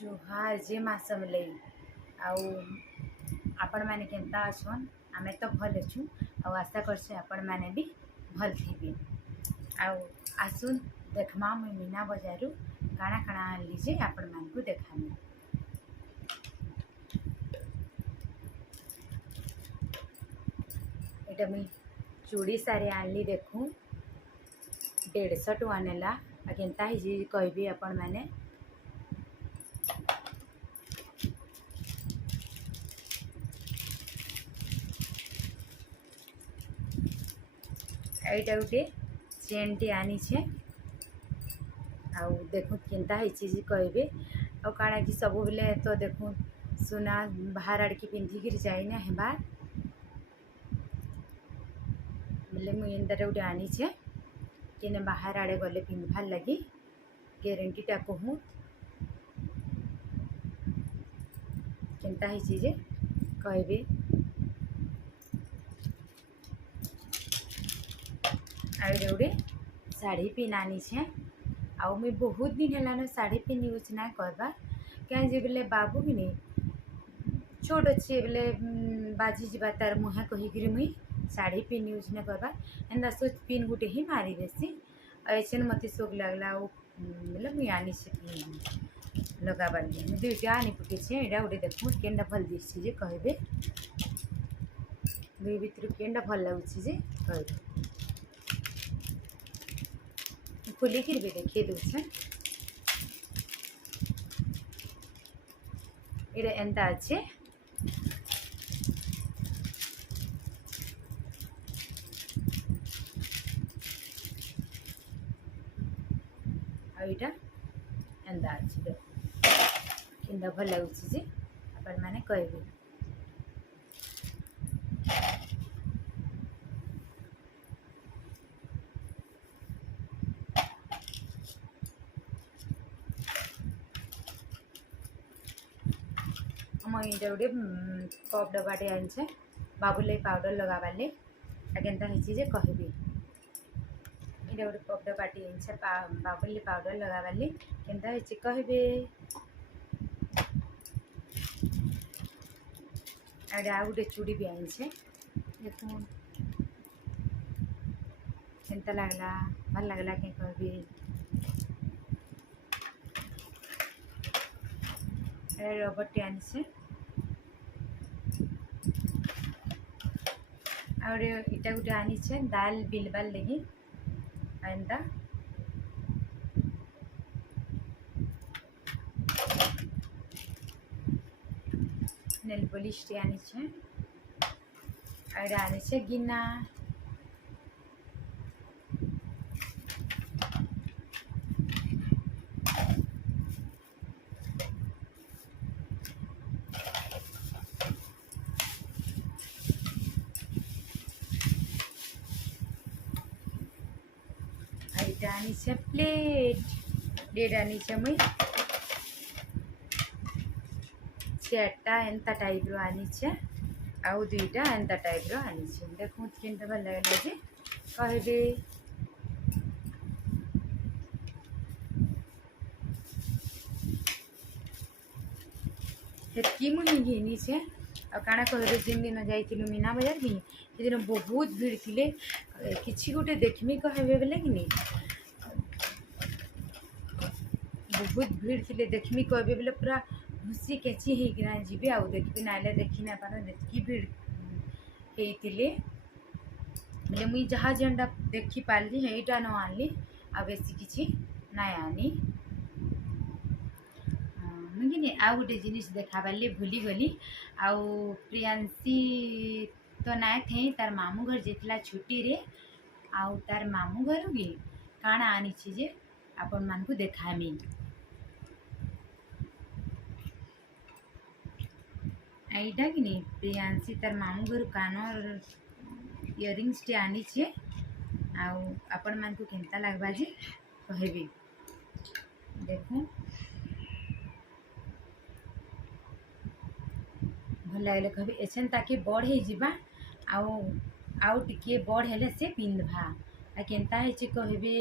जुहार जे मा समले आउ आपण माने केंता अछन। आमे तो भल अछु आउ आशा करछे आपण माने भी भल थिबे। आउ आसुन देखमा मुई मीना बजारु काଣା काଣା आनली जे आपण मानकु देखामी। एटा मुई चूड़ी साड़ी आनली देखू 150 टଙ୍କା नेला। आ केंता ही जे कहबी आपण माने। एटा गोटे चेन टी आनी छे आउ देखु केंता ही चीज कहबे। आउ काଣା कि सब बेले तो देखु सुना बाहर आड़ की पिंधी गिर जाई ना हेबा बोले मुई एंदर गोटे आनी छे केने बाहर आड़े गले पिंधबार लगी गारंटी टा कहूँ केंता ही चीज कहबे। आउ गोटे साड़ी पिन आनी छे आउ मुई बहुत दिन हेलान साड़ी पिन यूज ना करबा क्या जे बेले बाबू कि नहीं छोट अच्छे बेले बाजी जीवा तार मुहे कहीकि मुई साड़ी पिन यूज ना करबा एंदा सोच पिन गुटे ही मारी देसी। ऐसे मत शोक लगला बोले मुई आनी से पिन लगाबार लिए दुईटा आनी पके एटा गोटे देखू केनटा भल दिशे जे कहबे। दुई भितर केनटा भल लगुଛି जे कहबे। खोलिकी भी देखिए दूसरे ये एंता अच्छे आईटा एंता अच्छे देख केनता भल लगुଛି जे आपण माने कहबे। मुई गोटे कप डब्बाटे आनछे बाबुले पाउडर लगाबार केनता होइछि जे कहबे। ये गोटे कप डब्बाटे आनछे बाबुले पाउडर लगाबार केनता होइछि कहबे। आ गोटे चूड़ी भी आनछे देखु केनता लागला भल लागला के कहबे। रबर टे आनछे और इटा गोटे आनीछे दाल बिलबार लगी एंता नेल पॉलिश टे आनीछे और आनीछे गिना आनीछे प्लेट डेट आनीछे मुई चारटा एंता टाइप रो आनीछे आउ दुईटा एंता टाइप रो आनीछे देखु केनता भल लागला जे कहबे। हेतकी मुई घिनी छे आ काଣା कहबे जिन दिन जाइथिलु मीना बाजार कि से दिन बहुत भीड़ थिले किछि गोटे देखमी कहबे बेले कि नहीं बहुत भीड़ थिले देखमी कहबे बेले पूरा खुशी केची होइकिना जीबे आउ देखबे नाइले देखि ना पार देखि भीड़ हेइथिले बोले मुई जहाँ जेनटा देखि पारली हेइटा न आनली आ बेसी किछि नाइ आनी। मुझे आउ गोटे जिनिस देखाबार भूली गली आउ प्रियांशी तो नाइ थे तार मामू घर जेतला छुट्टी रे आउ तार मामू घर भी काଣା आनीछि जे आपण मानकु देखामी। एटा कि नहीं प्रियांशी तार मामू घर कानर इयरिंग्स टे आनीछे आउ आपण मानकु केनता लागबा जे कहबे। देखु भल लगे कहबे एछन ताके बड़ हे जिबा आउ टिके बड़ हेले से पिंधबा आ केनता हेछि कहबे।